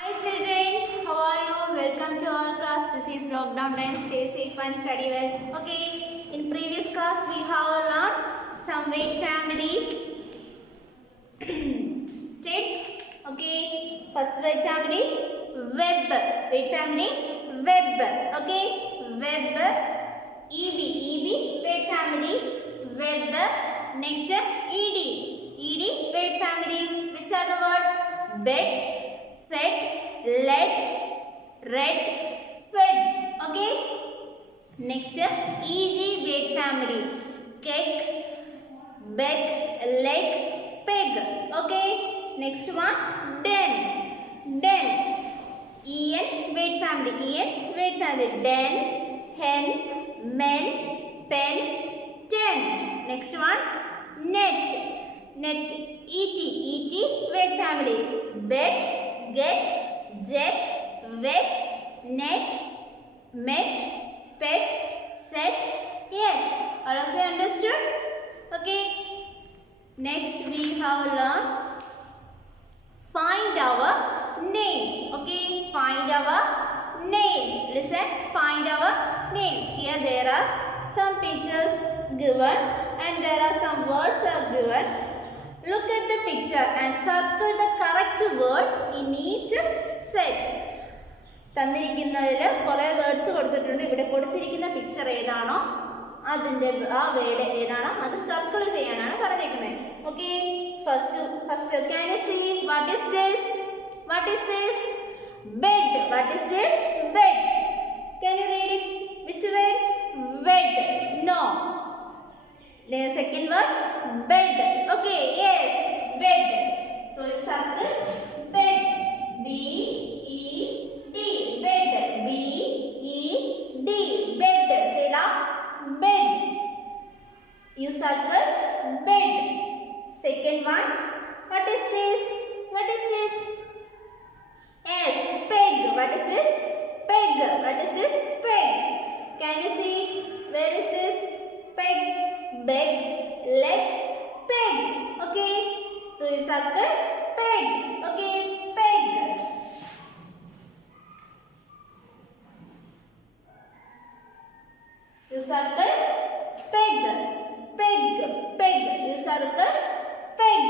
Hi children, how are you? Welcome to our class. This is lockdown time. Stay safe and study well. Okay, in previous class we have learned some weight family state. Okay, first weight family web. Weight family web. Okay, web. EB weight family web. Next ED weight family. Which are the words? Bed, fed, led, read, fed. Okay. Next EG weight family. Cake, beg, leg, peg. Okay. Next one den. EN weight family. Den, hen, men, pen, ten. Next one net. ET weight family. Bet, get, jet, wet, net, met, pet, set, yet. All of you understood? Okay. Next we have learned find our names. Okay, find our names. Listen, find our names. Here there are some pictures given and there are some words are given. Look at the picture and circle the correct word in each set. തന്നിരിക്കുന്നതിൽ കുറേ words കൊടുത്തിട്ടുണ്ട്. ഇവിടെ കൊടുത്തിരിക്കുന്ന picture ഏതാണോ അതിൻ്റെ ആ word ഏതാണോ അത് circle ചെയ്യാനാണ് പറഞ്ഞേക്കുന്നത്. Okay, first can you see what is this? Bed. What is this? Bed. Can you read it? Which word? Bed. No. The second word bed. Okay, yes, bed. So you circle bed. B-E-D. Bed. B-E-D. Bed. Say loud. Bed. You circle bed. Second one. What is this? Yes, peg. What is this? Peg. Peg. Can you see? Where is this? Peg. Beg, leg, peg. Okay, so you circle peg. Okay, peg. You circle peg. You circle peg.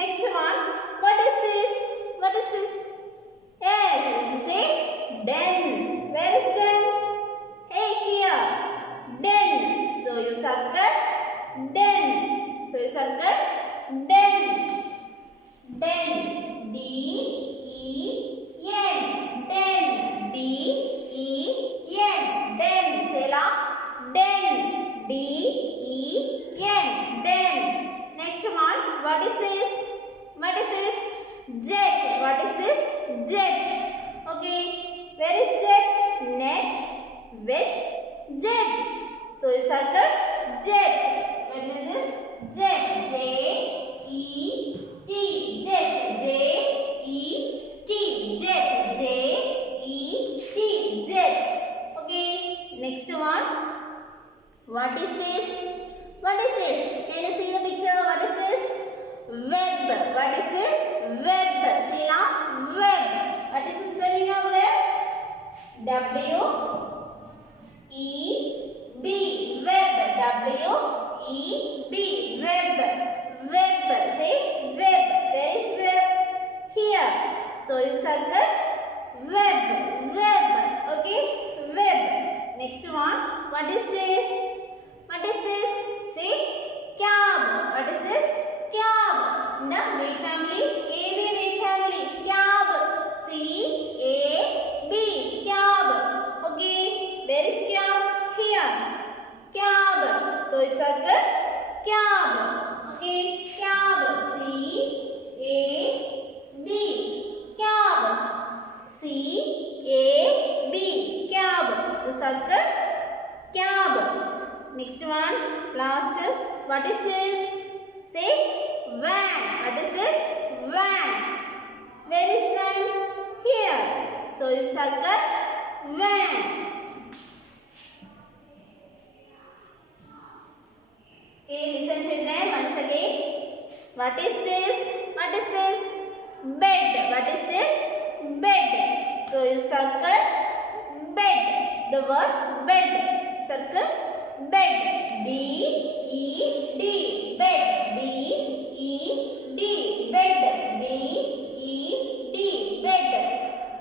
Next one, what is this? Yes, this is a den. Where is den? Hey, here. Den. So you circle den. Den. D-E-N. Den. D-E-N. Den. Say loud. Den. D-E-N. Den. Next one. What is this? Jet. What is this? Jet. Okay. Where is jet? Net, wet, jet. So you circle jet. What is this? Jet. J-E-T. Jet. J-E-T. Jet. J-E-T. Jet. Okay. Next one. What is this? Can you see the picture? What is this? Web. What is this? Web. See now? Web. What is the spelling of web? W-E-B. Web. W-E-B. Web. Say web. Where is web? Here. So you circle web. Okay, web. Next one. What is this? Say cab. What is this? Cab. In the weight family, AB weight family. Cab. C-A-B. Cab. Okay, where is cab? Here. Cab. So you circle cab. Okay, cab. C-A-B. Cab. C-A-B. Cab. You circle cab. Next one, last. What is this? Say van. What is this? Van. Where is van? Here. So you circle van. Okay, listen children once again. What is this? Bed. What is this? Bed. circle bed. The word bed. Circle bed. B-E-D. Bed. B-E-D. Bed. B-E-D. Bed.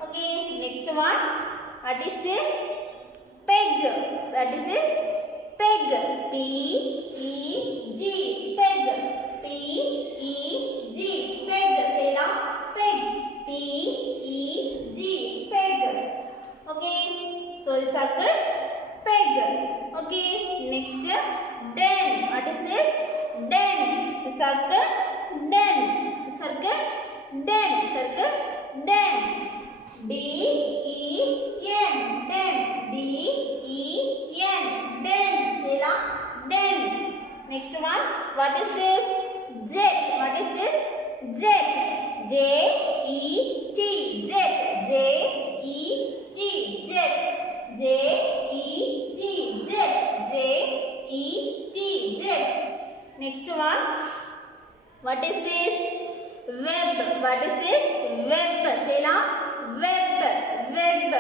Okay, next one. What is this? Peg. What is this? Peg. P-E-G. Peg. P-E-G. Peg. Say now. Peg. P-E-G. Peg. Okay. So the circle peg. Okay. Next den. What is this? Den. The circle den. The circle den. Circle den. D-E-N. Den. D-E-N. Den. Say now. Den. Next one. What is this? Jet. What is this? Jet. J-E-T. Jet. J-E-T. Jet. J-E-T. Jet. J-E-T. Jet. Next one. What is this? Web. What is this? Web. Say now. Web. Web.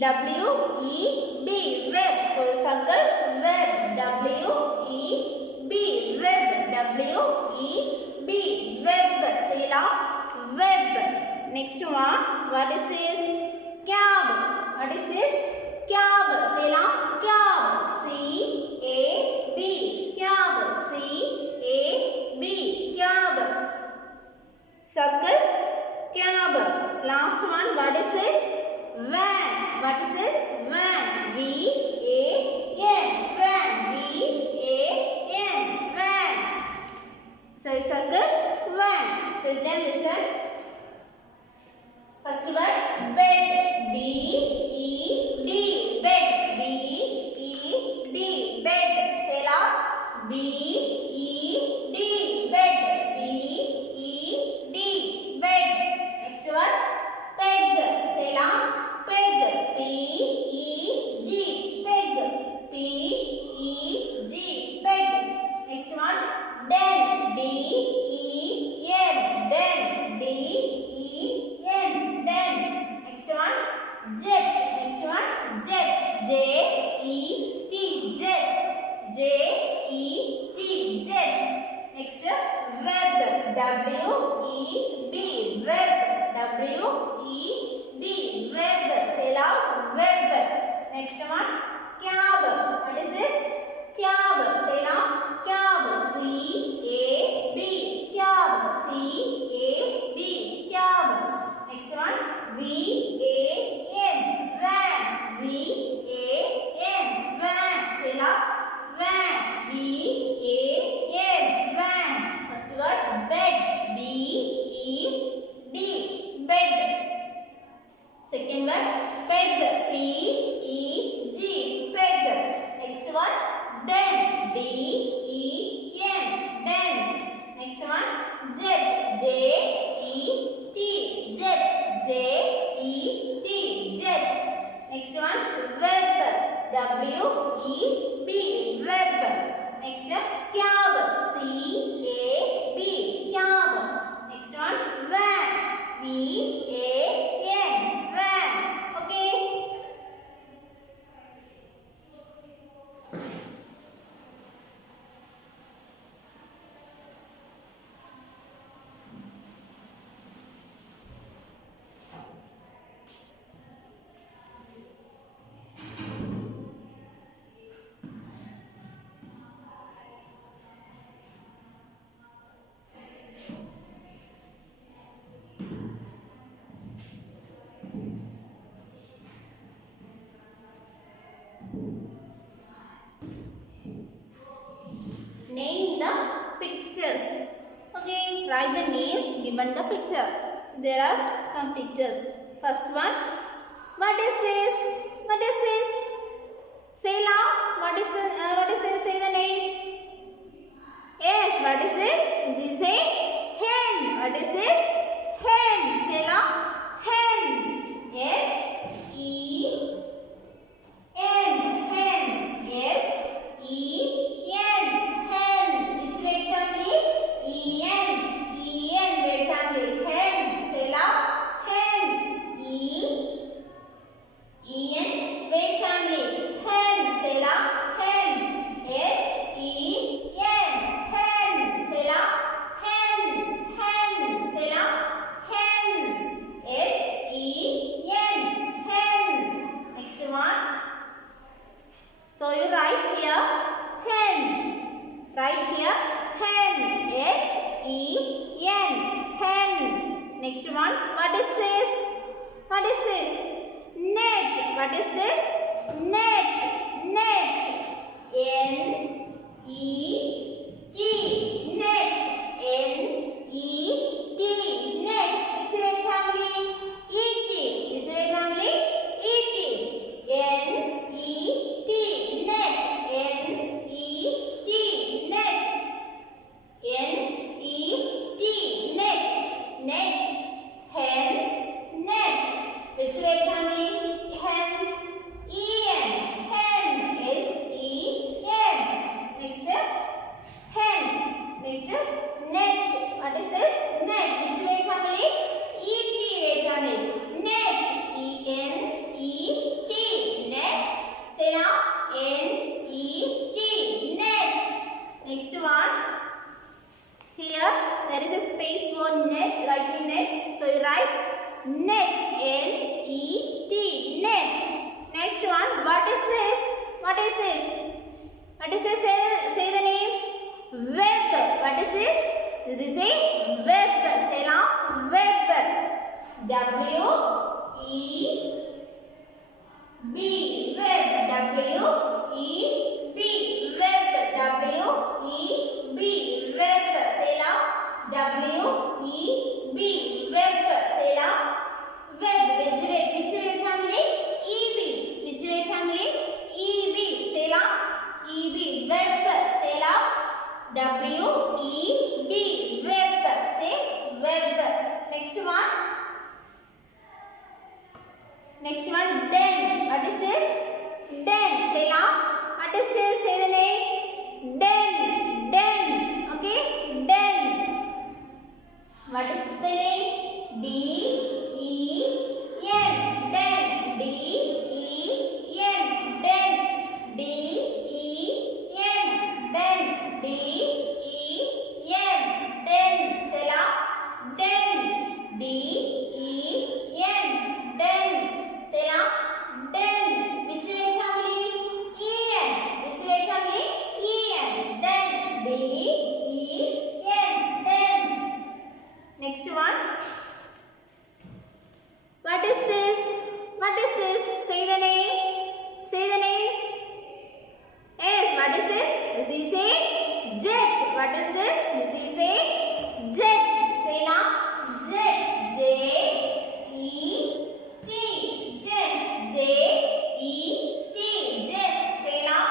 W-E-B. Web. So circle web. W-E-B. Web. W-E-B. Web. Say now. Web. Next one. What is this? Cab. What is this? Cab. Say now. Cab. C-A-B. Cab. C-A-B. Cab. Circle cab. Last one. What is this? Van. What is this? Van. V-A-N. Van. V-A-N. Van. So it's circle van. So then listen. First word bed. B-E-D. Bed. B-E-D. Bed. Say loud. B-E-D. Bed. B-E-D. Bed. Next word peg. Say loud. Peg. P-E-G. Peg. P-E-G. Peg. Next one. Den. D-E-N. Den. D-E-N. Den. Next one. Jet. Next one. Jet. J-E-T. Jet. J-E-T. Jet. Next web. W-E-B. Web. W-E-B. Web. Say loud. Web. Next one. Cab. What is this? Cab. Say loud. Cab. C-A-B. Cab. C-A-B. Cab. Next one. V-A-N. Van. V-A-N. Van. Say loud. Van. V-A-N. Van. First word bed. B-E-D. Bed. Second word peg. P-E-G. Peg. Next one den. D-E-N. Den. Next one jet. J-E-T. Jet. J-E-T. Jet. Next one web. W-E-B. Web. Next cab. C-A-B. Cab. Next one van. V-A-N. Van. Okay. Name the pictures. Okay, write the names given the picture. There are some pictures. First one. What is this? What is this? Say loud. What is this? Say the name. Yes. What is this? This is a hen. What is this? Hen. Say loud. Hen. Yes. E-N. Hen. Yes. E-N. Hen. Which word family? E-N. E-N word family. Hen. Say loud. Hen. E what is this? What is this? Net. What is this? Net. Net. N-E-T. Net. N-E-T. Net. Which word family? E-T. Which word family? E-T. N-E-T. Net. N-E-T. Net. N-E-T. Net. Net. Hen. Net. Which word family? Hen. E-N. Hen. H-E-N. Next. Hen. Next. Net. What is this? Net. Which word family? E-T word family. Net. E-N-E-T. Net. Say now. N-E-T. Net. Next one. Here there is a space for net. Writing net. So you write net. N-E-T. Net. Next one. What is this? What is this? What is this? Say the name. Web. What is this? This is a web. Say now. Web. W-E-B. Web. W-E-B. Web. W-E-B. Web. Say now. W-E-B. Web. Say now. Web. Which word family? E-B. Which word family? E-B. Say now. E-B. Web. Say now. W-E-B. Web. Say web. Next one. Next one. Den. What is this? Den. Say now. What is this? Say the name. Den. Den. Okay. Den. What is spelling? D-E-N. Den. D-E-N. Den. D-E-N. Den. D-E-N. Den. Say now. Den. D-E-N. Den. Say now. Den. Which word family? E-N. Which word family? E-N. Den. D-E-N. Den. Next one. What is this? What is this? Say the name. Say the name. Yes. What is this? This is a jet. What is this? This is a jet. Say now. Jet. J-E-T. Jet. J-E-T. Jet. Say now.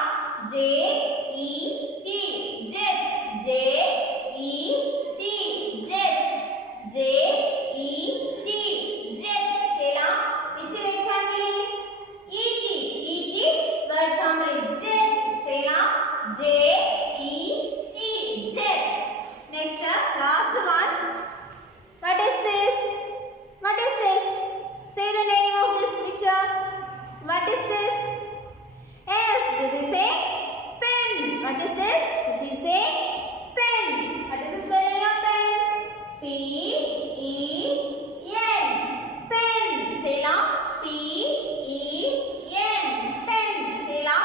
J-E-T. Jet. J-E-T. Jet. J-E-T. Jet. Say now. Which word family? E-T. E-T word family. Jet. Say now. J-E-T. Jet. Next, last one. What is this? What is this? Say the name of this picture. What is this? Yes, this is a pen. What is this? This is a pen. What is the spelling of pen? P-E-N. Pen. Say now. P-E-N. Pen. Say now.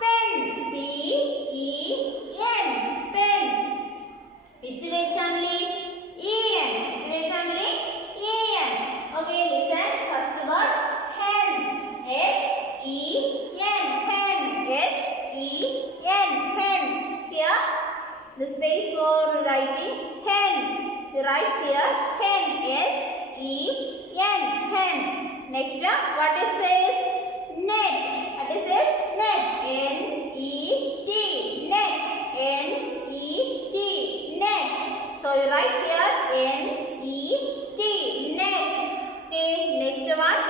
Pen. P-E-N. Pen. Which word family? E-N. Which word family? E-N. Okay, listen. First word. Hen. H-E-N. Hen. H-E-N. Hen. Here, the space for writing hen. You write here hen. H-E-N. Hen. Next, what is this? Net. What is this? Net. N-E-T. Net. N-E-T. Net. So you write here N-E-T. Net. Okay. Next one.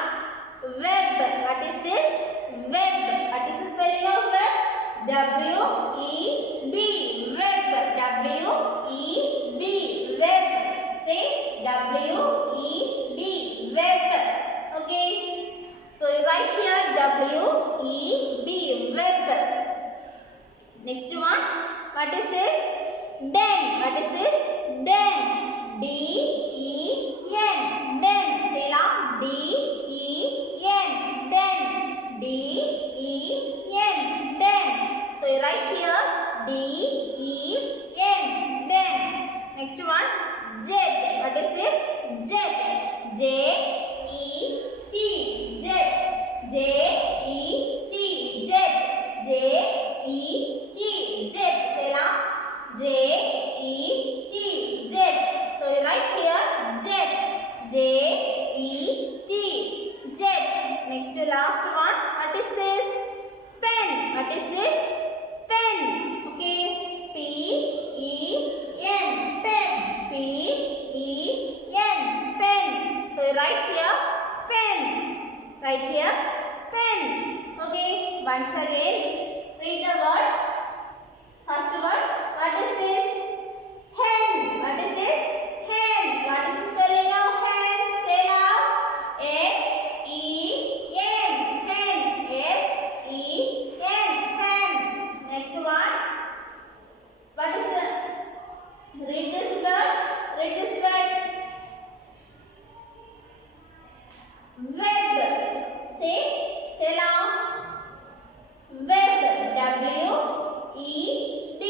Web. What is this? Web. What is the spelling of web? W-E-B. Web. W-E-B. Web. Say W-E-B. Web. Okay. So you write J-E-T, jet. J-E-T, jet. J-E-T, jet. Say loud. J-E-T, jet. So you write here jet. J-E-T, jet. Next to last one. What is this? Pen. What is this? Pen. Okay. P-E-N. Pen. P-E-N. Pen. So you write here pen. Write here pen. Okay. Once again, read the words. First word. What is this? Hen. What is this? Hen. What is the spelling of hen? Say loud. H-E-N. Hen. H-E-N. Hen. Next one. What is the? Read this word. Read this word. Web. Say loud. Web. W-E-B.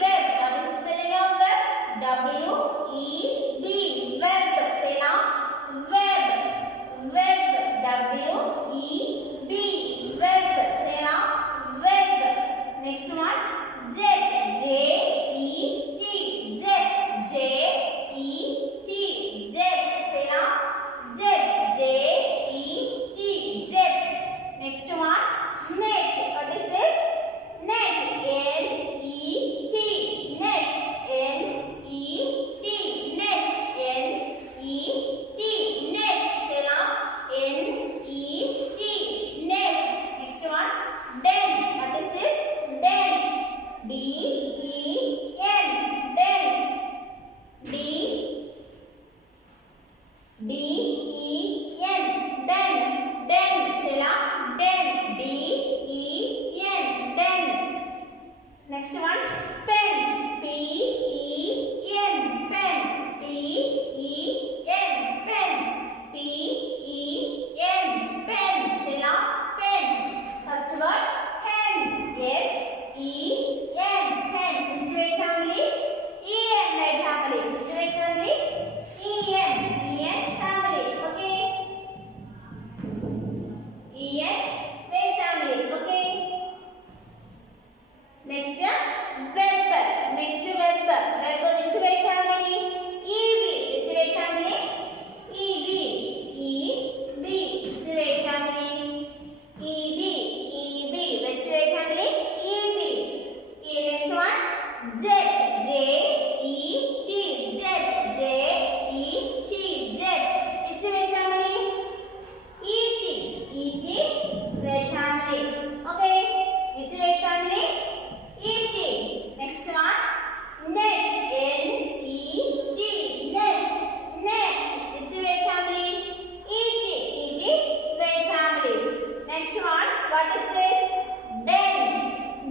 Web. What is the spelling of web? W-E-B. Web. Say now. Web. Web. W-E-B. Web. Say now. Web. Next one. Jet. J-E-T. Jet. J-E-T. Jet. Say now. Jet. J-E-T. Jet. Next one. Net. What is this? Net. N-E-T. Net. N-E-T. Net. N-E-T. Net. Say now. N-E-T. Net. Next one. Den. What is this? Den. D-E-N. Den. D. D-E-N. Den. Den. Say now. Den. D-E-N. Den. Next one. Pen. P-E-N. Pen. P-E-N. Pen. P-E-N. Pen. Say now. Pen. First word. Hen. H-E-N. Hen. Which word family? E-N word family. Which word family? E-N. E-N family. Okay. E-N word family. Okay. Next, web. Next, web. Web which word family? E-B. Which word family? E-B. E-B. Which word family? E-B. E-B. Which word family? E-B. Next one. Jet. J-E-T. Jet. J-E-T. Jet. Which word family? E-T. E-T. Word family. Okay. Which word family? E-T. Next one. Net. N-E-T. Net. Net. Which word family? E-T. E-T. Word family. Next one. What is this? Den.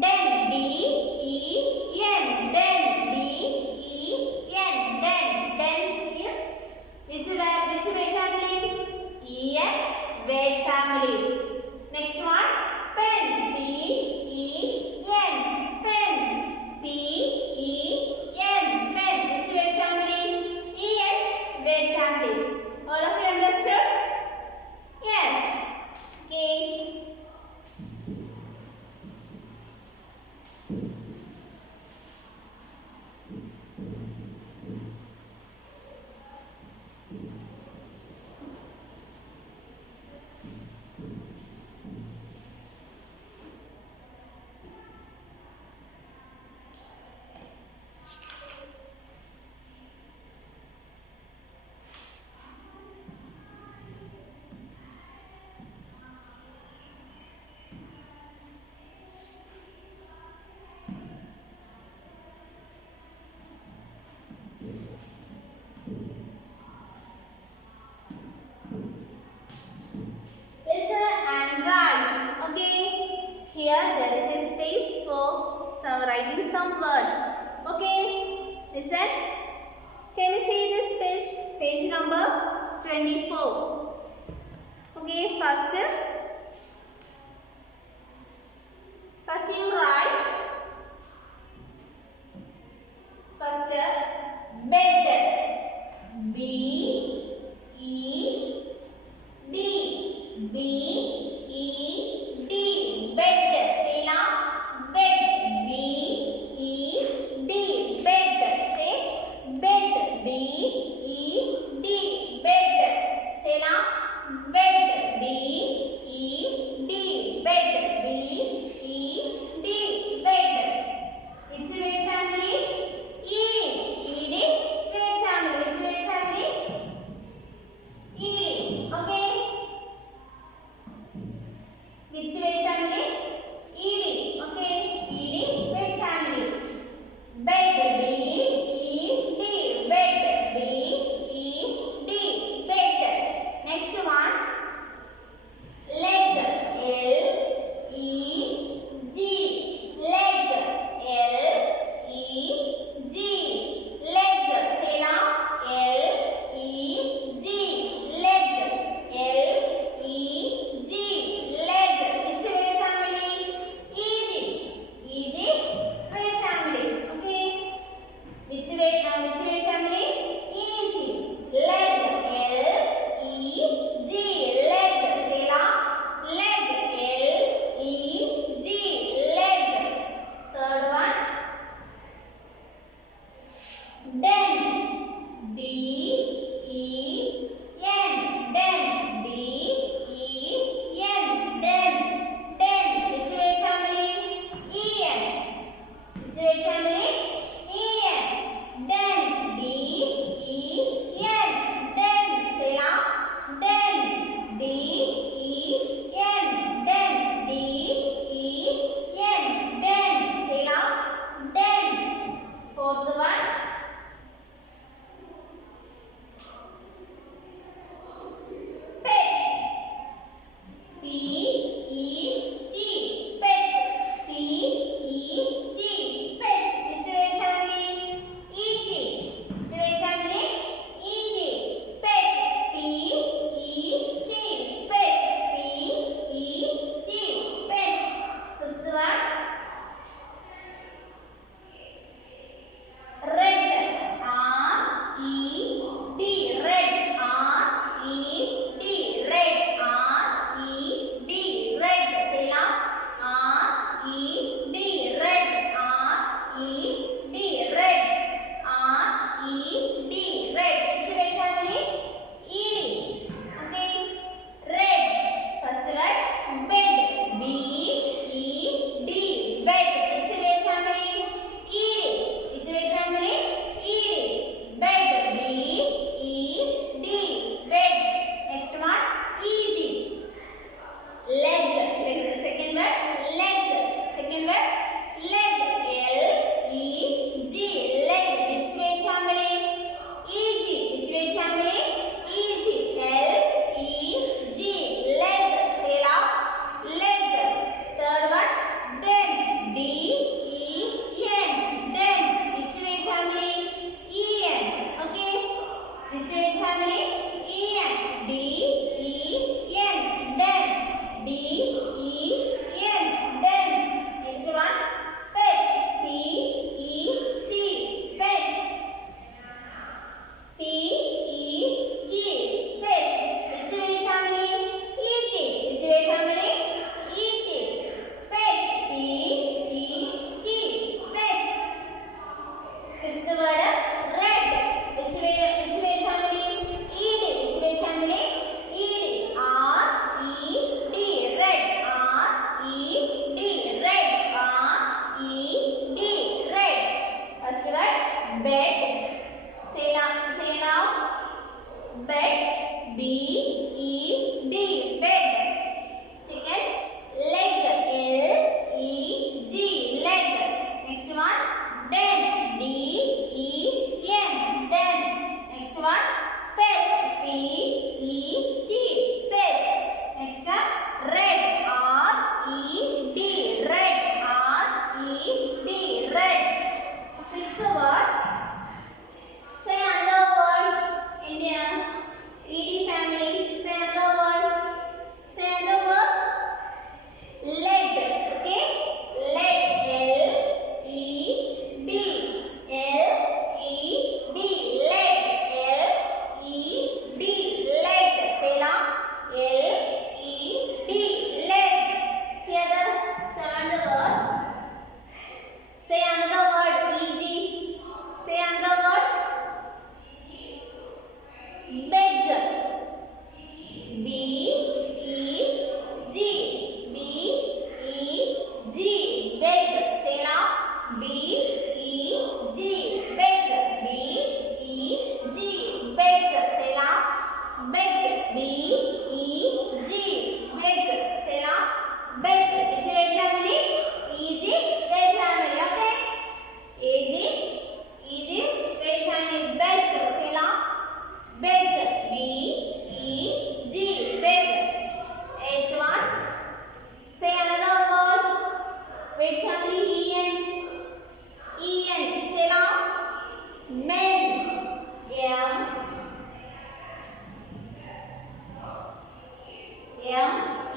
Den. D-E-N. Den. D-E-N. Den. Den is which word family? E-N. Word family. Next one. Pen. P-E-N. Pen. P-E-N. Pen. Which word family? E-N. Word family. All of you understood? Yes. Okay. some words. Okay, listen. Can you see this page? Page number 24. Okay, first you write. First, bed. B-E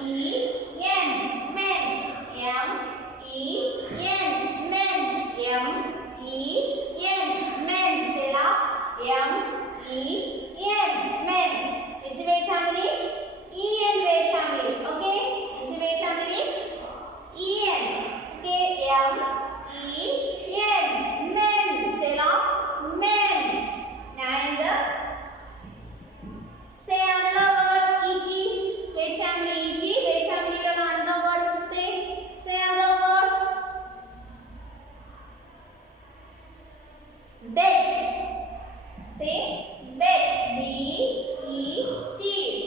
M-E-N, men. M-E-N, men. M-E-N, men. Say loud. M-E-N, men. Which word family? E-N word family. Okay. Which word family? E-N. Okay. M-E-N, men. Say loud. Men. Now in the say another word. E-T. Word family. E-T. Word family. Another word. Say another word. Bet. Say bet. B-E-T.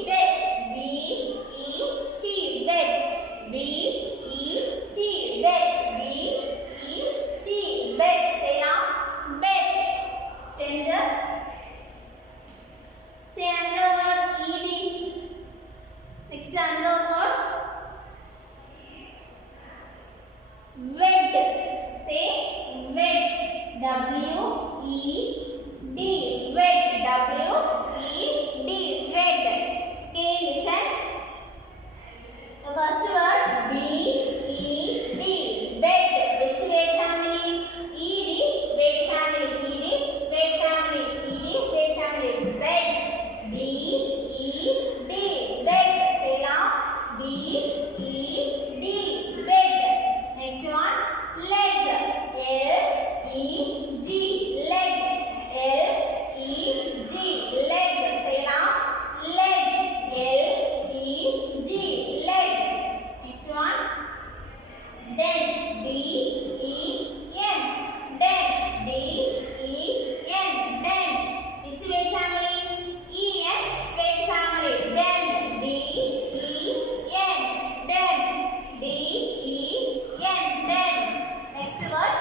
Bet. B-E-T. Bet. B-E-T. Bet. B-E-T. Bet. Say now. Bet. Tender. Say another word. E-D. Next another word. Wed. Say wed. W-E-D. Wed. W-E-D. Wed. Okay, listen. The first word B-E-D. Bed. Which word family? E-D. Word family. E-D. Word family. E-D. Word family. Bed. B-E-D. Bed. Say now. B-E-D. Bed. Next one. Leg. L-E-G. Leg. L-E-G. Leg. Say now. Leg. L-E-G. Leg. Next one. Den. D-E-N. Den. D-E-N. Den. Which word family? E-N word family. Den. D-E-N. Den. D-E-N. Den. Next word.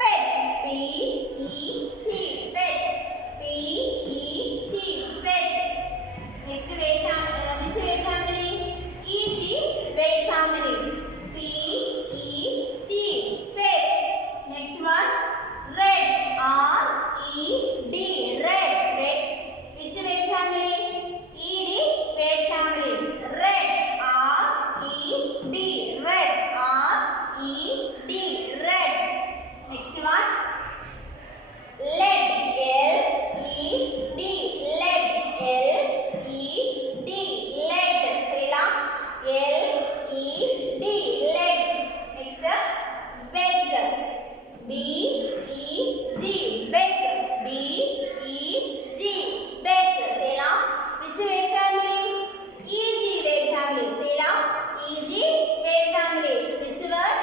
Pet. P-E-T. Pet. P-E-T. Pet. Next word family. Which word family? E-T word family. P-E-T. Pet. Next one. Red. R-E-D. Red. Red. Which word family? E-D word family. Red. R-E-D. Red. R-E-D. Red. Next one. Lead. L-E-D. Lead. L-E-D. Lead. Say loud. L-E-D. Lead. Next. Beg. B-E-G. Beg. B-E-G. Beg. Say loud. Which word family? E-G word family. Say loud. E-G word family. Which word?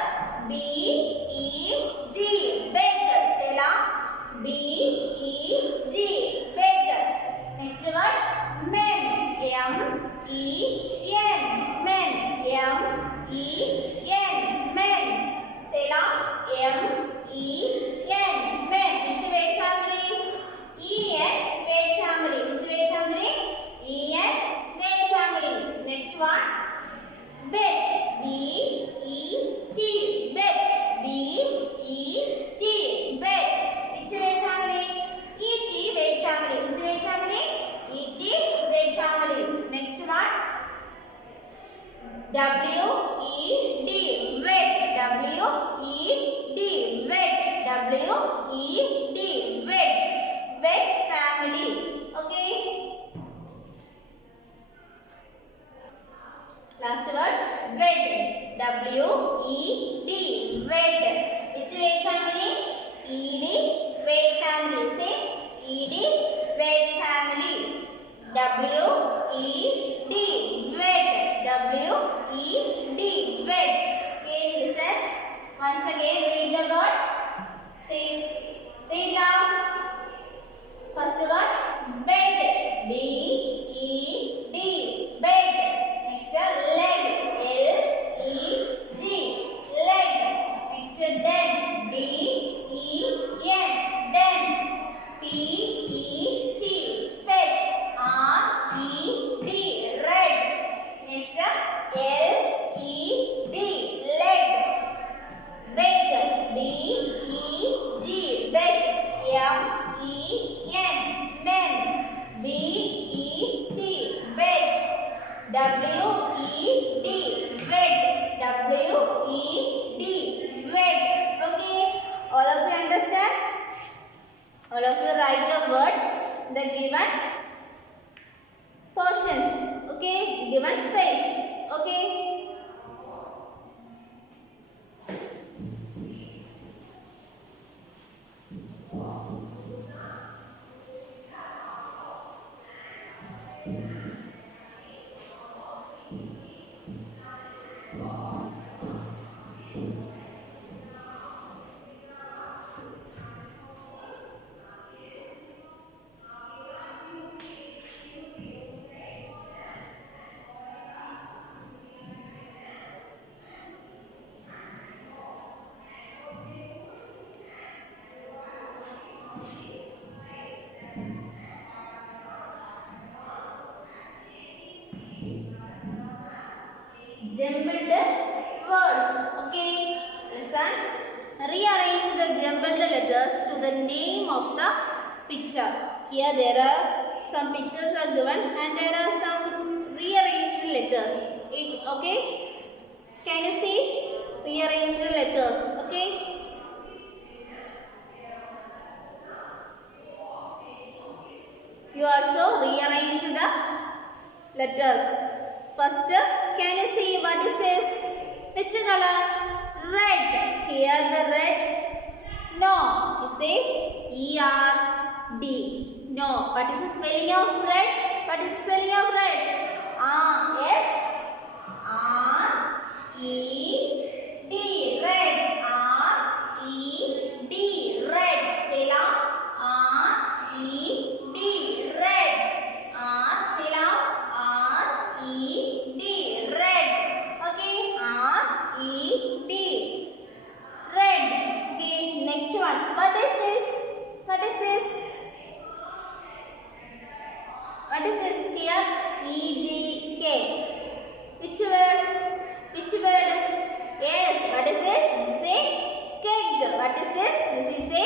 B-E-G. Beg. Say loud. B-E-G. Beg. Next word. Men. M-E-N. Men. M-E-N. Men. Say loud. M-E-N. Men. Which word family? E-N word family. Which word family? E-N word family. Next one. Bet. B-E-T. Bet. B-E-T. Bet. Which word family? E-T word family. Which word family? E-T word family. Next one. W-E-D. Wed. W-E-D. Wed. W-E-D. Wed. Wed family. Okay. Last word. Wed. W-E-D. Wed. Which word family? E-D word family. Say E-D word family. W-E-D. Wed. W-E-D. Wed. Okay, listen. Once again, read the words. Say, read loud. First word. Bed. B-E-D. Bed. Next, leg. L-E-G. Leg. Next, den. D-E-N. Den. P-E-T. Pet. R-E-D. Red. Next, L-E-D. Leg. Beg. B-E-G. Beg. M-E-N. Men. B-E-T. Beg. W-E-D. W-E-D. Wed. Okay. All of you understand? All of you write the words in the given portions. Okay. Given space. Okay. Jumbled words. Okay. Listen. Rearrange the jumbled letters to the name of the picture. Here there are some pictures are given and there are some rearranged letters. Okay. Can you see rearranged letters? Okay. You also rearrange the letters. First, can you see what is this? Which color? Red. Here the red. No. You say E-R-D. No. What is the spelling of red? What is the spelling of red? Yes. R-E-D. Red. R-E-D. Red. Say loud. R-E-D. Red. Say loud. R-E-D. Red. Okay. R-E-D. Red. Okay. Next one. What is this? What is this? What is this here? E-G-K. Which word? Which word? Yes. What is this? This is a keg. What is this? This is a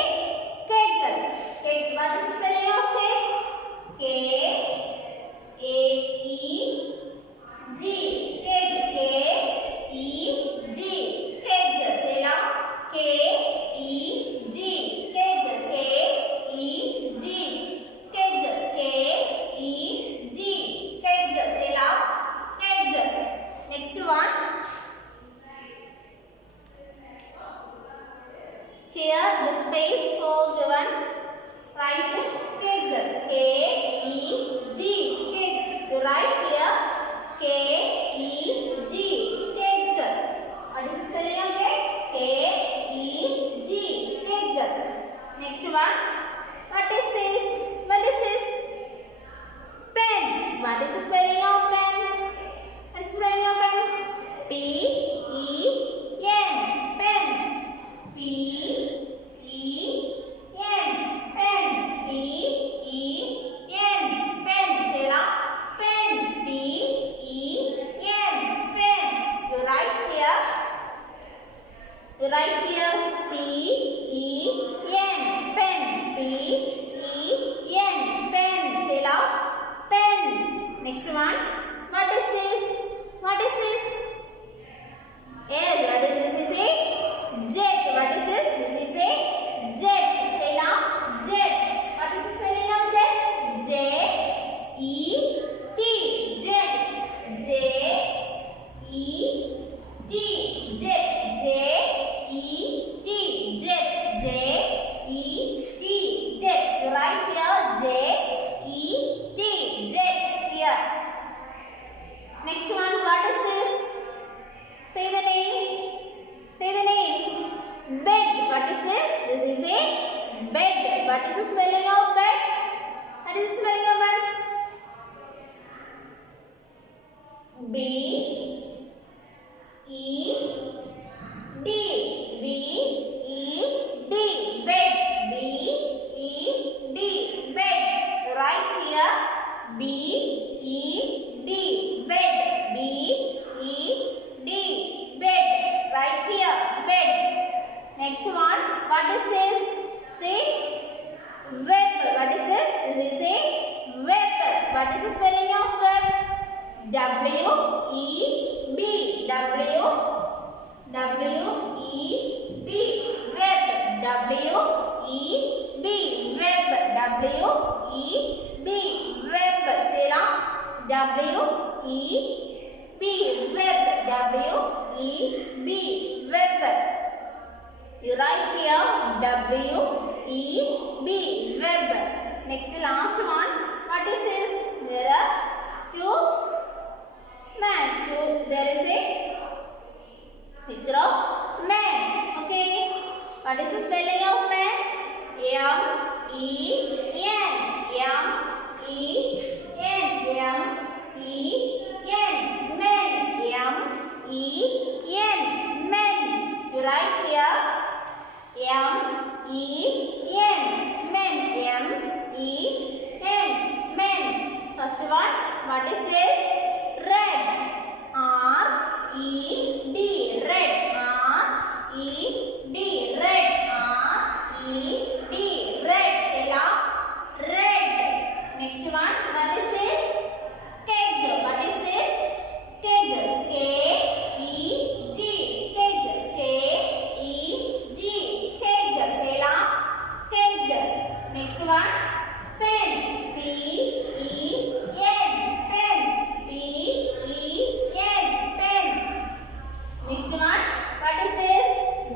keg. Keg. What is the spelling of keg? K-A-E-G. Keg. K-E-G. Keg. Say loud. K-E-G. Keg. K-E-G. Keg. K-E-G. Keg. Say loud. Keg. Next one. Here the space for given. Write keg. K-E-G. Keg. You write here K-E-G. Keg. What is the spelling of keg? K-E-G. Keg. Next one. What is this? What is this? Pen. What is the spelling of pen? What is the spelling of pen? P-E-N. Pen. P-E-N. Pen. P-E-N. Pen. Say loud. Pen. P-E-N. Pen. You write here. You write here P-E-N. Pen. P-E-N. Pen. Say loud. Pen. Next one. What is this? What is this? Yes, what is this? Is a jet. What is this? This is a jet. Say now, jet. What is the spelling of jet? J-E-T. Jet. J-E-T. Jet. J-E-T. Jet. J-E-T. Jet. You write here J-E-T. Jet. Here. Next one. What is this? Say the name. Say the name. Bed. What is this? This is a bed. What is the spelling of bed? What is the spelling of bed? B E D. B E D. Bed. B E D. Bed. Right here. B E D. Bed. B E D. Bed. Right here. Bed. Next one. What is this? Say web. What is this? This is a web. What is the spelling of web? W-E-B. W W-E-B, web, W-E-B, web, W-E-B, web, say loud, W-E-B, web, W-E-B, web. You write here W-E-B, web. Next, last one. What is this? There are two men. There is a picture of man. Okay. What is the spelling of man? M-E-N. M-E-N. M-E-N. Men. M-E-N. Men. You write here M-E-N. Men. M-E-N. Men. First one. What is this? Red. R-E-D. Red. R-E-D. Red. R-E-D. Red. Say loud. Red. Next one. What is this? Keg. What is this? Keg. K-E-G. Keg. K-E-G. Keg. Say loud. Keg. Next one. Pen. P-E-N. Pen. P-E-N. Pen. Next one. What is this?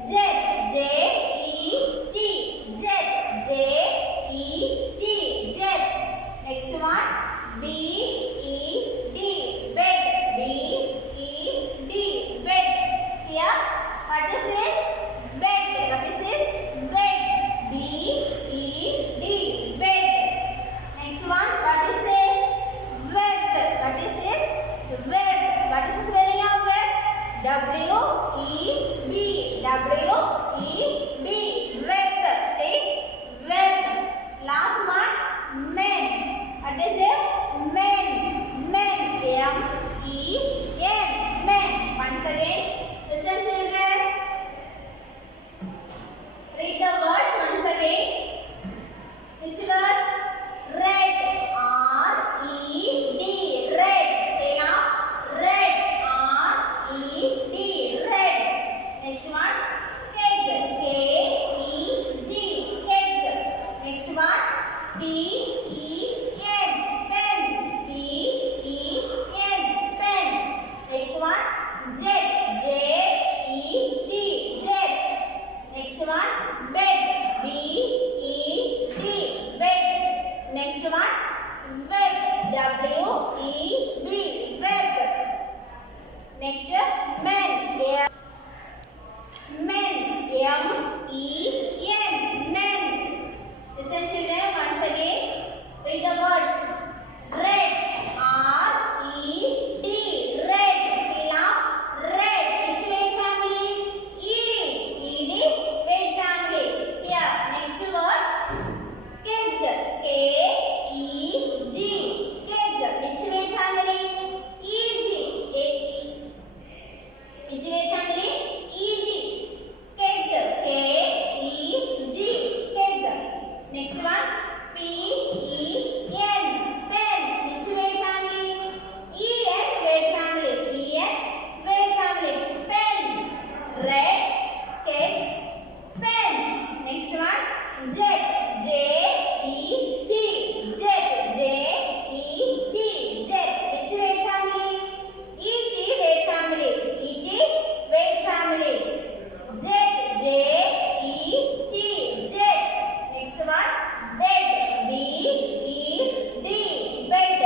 Jet. J-E-T. Jet. J-E-T. Jet. Next one. B-E-D. Bed. B-E-D. Bed. Here. What is this? Bed. What is this? Bed. B-E-D. Bed. Next one. What is this? Web. What is this? Web. What is the spelling of web? W-E-B. W-E-B. Web. Say web. Last one. Men. What is it? Men. Men. M-E-N. Men. Once again. Listen, children. Read the words once again. Which word? Red. R-E-D. Red. Say now. Red. R-E-D. Red. Next one. Keg. K-E-G. Keg. Next one. P-E-N. Pen. P-E-N. Pen. Next one. Jet. J-E-T. Jet. Next one. Bed. B-E-D. Bed. Next one. Web. W-E-B. Web. Next. Men. Men. M-E-N. Men. Listen, children, once again. Read the words. Red. R-E-D. Red. Say loud. Red. Which weight family? E-D. E-D. Weight family. Here. Next word. Keg. K-E-G. Keg. Which weight family? E-G. A-E. Which weight family? E-G. Keg. K-E-G. Keg. Next one. P-E-N. Pen. Which weight family? E-N. Weight family. E-N. Weight family. Pen. Red. Keg. Pen. Next one. Jet. J-E-T. Jet. J-E-T. Jet. Which weight family? E-T. Weight family. E-T. Weight family. Jet. J-E-T. Jet. Next one. Bed. B-E-D. Bed.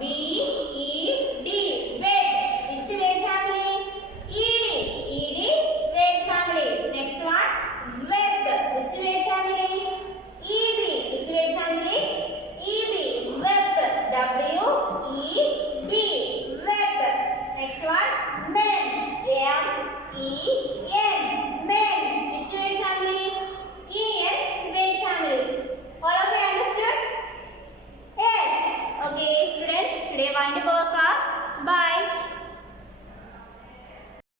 B-E-D. Bed. Which weight family? E-D. E-D. Weight family. Next one. Web. Which weight family? E-B. Which weight family? E-B. Web. W-E-B. Web. Next one. Men. M-E-N. Men. Which weight family? E-N. Weight family. All of you understood? Yes. Okay, students. Today wind up our class. Bye.